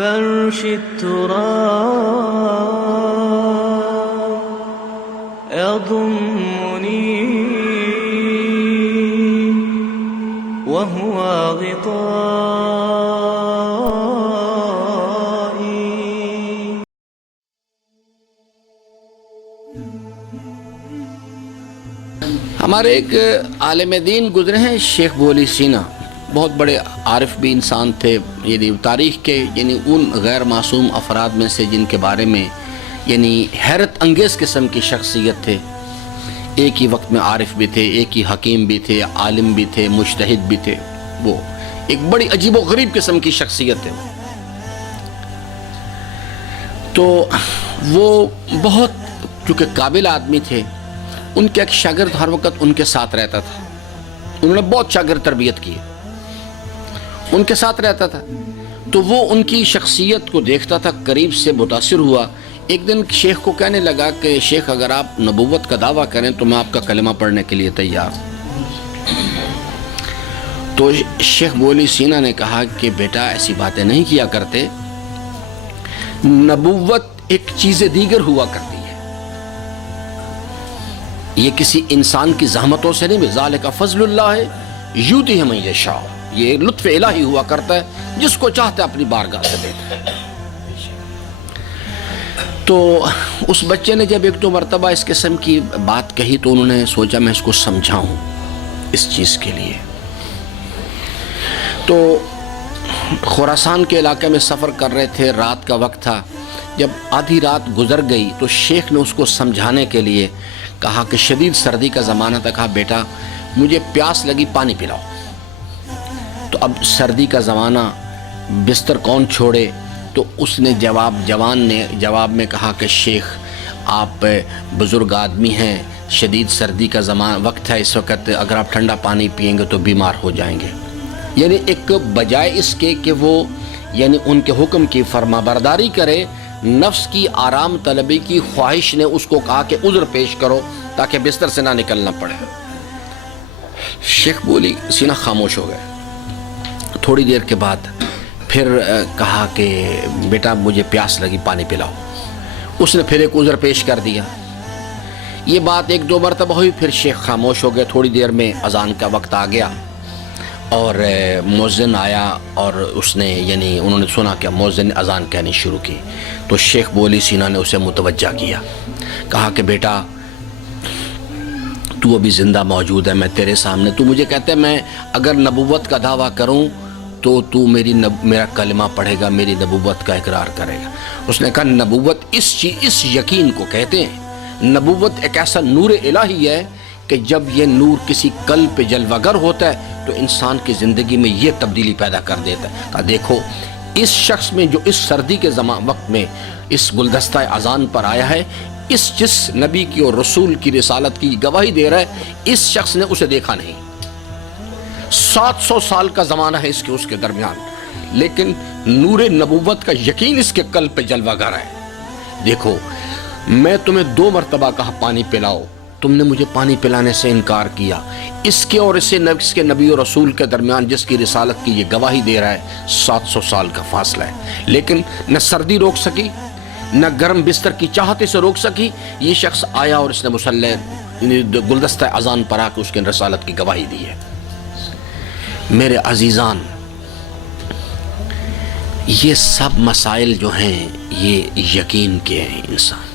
فرش التراب يضمني وهو غطائي. ہمارے ایک عالم دین گزرے ہیں شیخ بو علی سینا، بہت بڑے عارف بھی انسان تھے، یعنی تاریخ کے ان غیر معصوم افراد میں سے جن کے بارے میں حیرت انگیز قسم کی شخصیت تھے. ایک ہی وقت میں عارف بھی تھے، ایک ہی حکیم بھی تھے، عالم بھی تھے، مجتہد بھی تھے. وہ ایک بڑی عجیب و غریب قسم کی شخصیت ہے. تو وہ بہت چونکہ قابل آدمی تھے، ان کے ایک شاگرد ہر وقت ان کے ساتھ رہتا تھا. انہوں نے بہت شاگرد تربیت کی، ان کے ساتھ رہتا تھا. تو وہ ان کی شخصیت کو دیکھتا تھا، قریب سے متاثر ہوا. ایک دن شیخ کو کہنے لگا کہ شیخ اگر آپ نبوت کا دعویٰ کریں تو میں آپ کا کلمہ پڑھنے کے لیے تیار ہوں. تو شیخ بو علی سینا نے کہا کہ بیٹا ایسی باتیں نہیں کیا کرتے، نبوت ایک چیز دیگر ہوا کرتی ہے، یہ کسی انسان کی زحمتوں سے نہیں. ذالک فضل اللہ یؤتیہ من یشاء، یہ لطف الہی ہوا کرتا ہے، جس کو چاہتا ہے اپنی بارگاہ سے دیتا ہے. تو اس بچے نے جب ایک دو مرتبہ اس قسم کی بات کہی تو انہوں نے سوچا میں اس کو سمجھاؤں اس چیز کے لیے. تو خراسان کے علاقے میں سفر کر رہے تھے، رات کا وقت تھا. جب آدھی رات گزر گئی تو شیخ نے اس کو سمجھانے کے لیے کہا کہ شدید سردی کا زمانہ تھا، کہا بیٹا مجھے پیاس لگی، پانی پلاؤ. تو اب سردی کا زمانہ، بستر کون چھوڑے؟ تو اس نے جوان نے جواب میں کہا کہ شیخ آپ بزرگ آدمی ہیں، شدید سردی کا وقت ہے اس وقت، اگر آپ ٹھنڈا پانی پئیں گے تو بیمار ہو جائیں گے. یعنی ایک بجائے اس کے کہ وہ ان کے حکم کی فرما برداری کرے، نفس کی آرام طلبی کی خواہش نے اس کو کہا کہ عذر پیش کرو تاکہ بستر سے نہ نکلنا پڑے. شیخ بو علی سینا خاموش ہو گئے. تھوڑی دیر کے بعد پھر کہا کہ بیٹا مجھے پیاس لگی، پانی پلاؤ. اس نے پھر ایک عذر پیش کر دیا. یہ بات ایک دو مرتبہ ہوئی، پھر شیخ خاموش ہو گئے. تھوڑی دیر میں اذان کا وقت آ گیا اور مؤذن آیا اور اس نے انہوں نے سنا کہ مؤذن نے اذان کہنی شروع کی. تو شیخ بو علی سینا نے اسے متوجہ کیا، کہا کہ بیٹا تو ابھی زندہ موجود ہے، میں تیرے سامنے، تو مجھے کہتا ہے میں اگر نبوت کا دعویٰ کروں تو میرا کلمہ پڑھے گا، میری نبوت کا اقرار کرے گا. اس نے کہا نبوت اس یقین کو کہتے ہیں. نبوت ایک ایسا نور الہی ہے کہ جب یہ نور کسی قلب پہ جلوہ گر ہوتا ہے تو انسان کی زندگی میں یہ تبدیلی پیدا کر دیتا ہے. کہا دیکھو اس شخص میں جو اس سردی کے وقت میں اس گلدستہ اذان پر آیا ہے، جس نبی کی اور رسول کی رسالت کی گواہی دے رہا ہے، اس شخص نے اسے دیکھا نہیں. 700 سال کا زمانہ ہے اس کے درمیان، لیکن نور نبوت کا یقین اس کے قلب پہ جلوہ گر ہے. دیکھو میں تمہیں 2 مرتبہ کہا پانی پلاؤ، تم نے مجھے پانی پلانے سے انکار کیا. اس کے اور اس کے نبی اور رسول کے درمیان جس کی رسالت کی یہ گواہی دے رہا ہے 700 سال کا فاصلہ ہے، لیکن نہ سردی روک سکی، نہ گرم بستر کی چاہتے سے روک سکی. یہ شخص آیا اور اس نے مصلی گلدستہ اذان پر آ کے اس کی رسالت کی گواہی دی ہے. میرے عزیزان، یہ سب مسائل جو ہیں یہ یقین کے ہیں. انسان